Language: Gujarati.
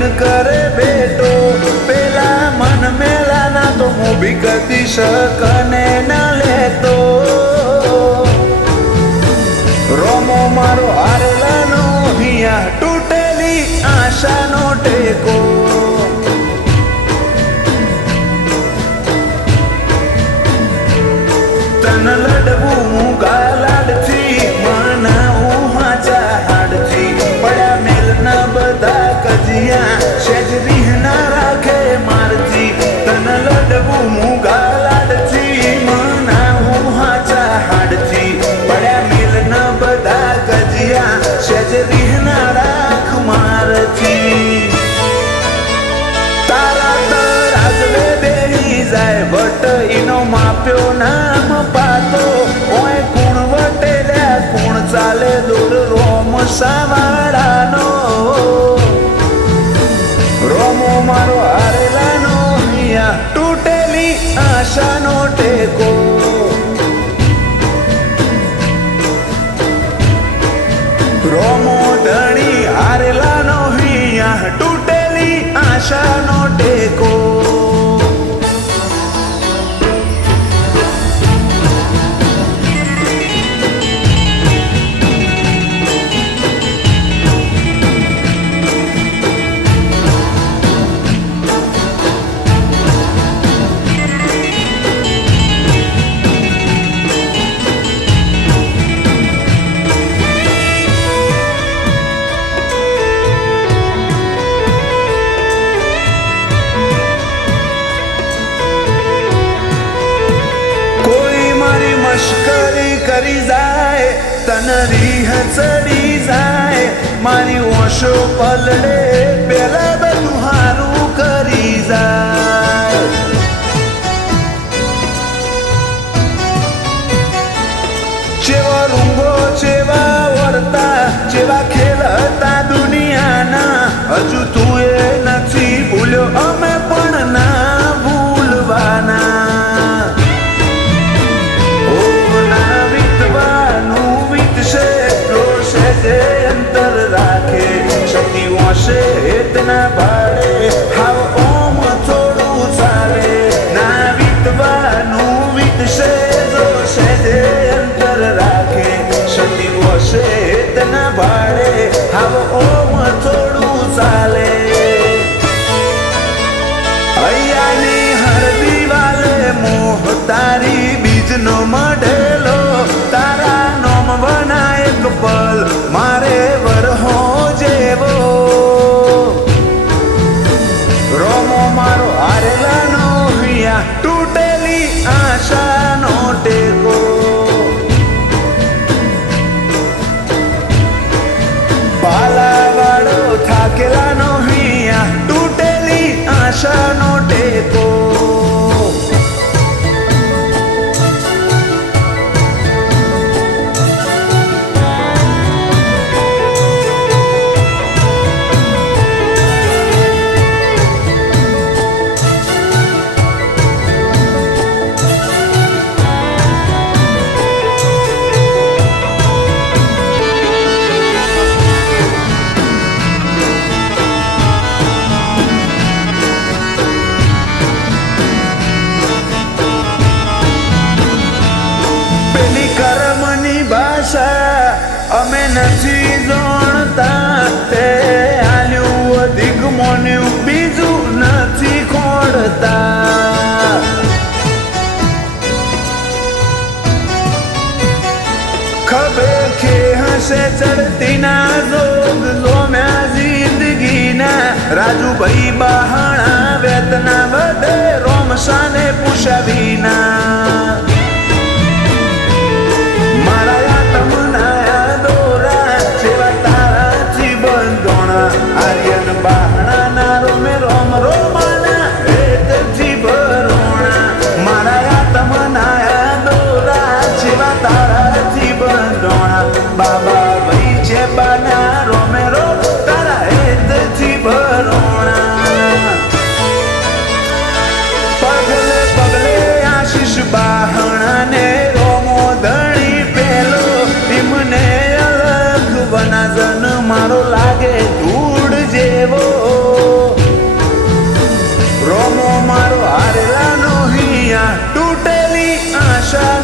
કરીને કરે બેટો પેલા મન મેલાના તો હું બી કદી શકને ના લેતો રોમો મારો હારેલાનો હિયા તૂટેલી આશાનો ટેકો તન લડવું ગાલાડથી મનાવું હાચા હાડથી પડ્યા મેલના બધા કજિયા સેજ રીહ ના રાખે મારથી તન લડવું ગાલાડથી મનાવું હાચા હાડથી પડ્યા મેલના બધા કજિયા સેજ રીહ ના રાખ મારથી તારા તરાજવે બેહી જાય વટ ઈનો માપ્યો નામ પાતો ઓય કુણ વટેલ્યા કુણ ચાલે દૂર રોમ સાવાડાનો રોમો મારો હારેલાનો હિયા તૂટેલી આશાનો ટેકો રોમો ધણી હારેલાનો હિયા તૂટેલી આશાનો ટેકો મશ્કરી કરી જાય તન રીહ ચડી જાય મારી ઓશો પલડે પેલા બધું હારું કરી જાય જેવા રૂંગો જેવા વર્તા જેવા ખેલ હતા દુનિયાના હજુ તું એ નથી ભૂલ્યો અમે પણ ના ભૂલવાના અંતર રાખે શક્તિ વાશે હેતના ભાડે હાવ ઓમ થોડું ચાલે ના વીતવાનું વીતશે જો સહેજે અંતર રાખે શક્તિ વાશે હેતના ભાડે હાવ ઓમ થોડું ચાલે અહીંયાની હર દિવાલે મોહ તારી બીજનો મઢેલો તારા નોમ બના એક પલ મારે વરહો જેવો રોમો મારો હારેલાનો હિયા તૂટેલી આશાનો ટેકો પાલાવાળો થાકેલાનો હિયા તૂટેલી આશાનો ટેકો અમે નથી જાણતા તે આલ્યું અધિક મોન્યું બીજું નથી ખોડતા ખબે કે હશે ચડતી ના જોગ લોમ્યા જિંદગીના રાજુભાઈ બહાણા વેતના વધે રોમસાને પૂછાવીના આર્યન બહાણા ના રોમે રોમ રોમાના વેતથી ભરોણા મારા આત્મનાયા દોરા જેવા તારાથી બંધોણા બાબા ભાઈ છે બાના રોમે રોમ તારા હેતથી ભરોણા પગલે પગલે આશીષ બહાણા ને રોમો ધણી પેલો એમને અલગ વનાજન મારો લાગે ધૂળ જેવો આશા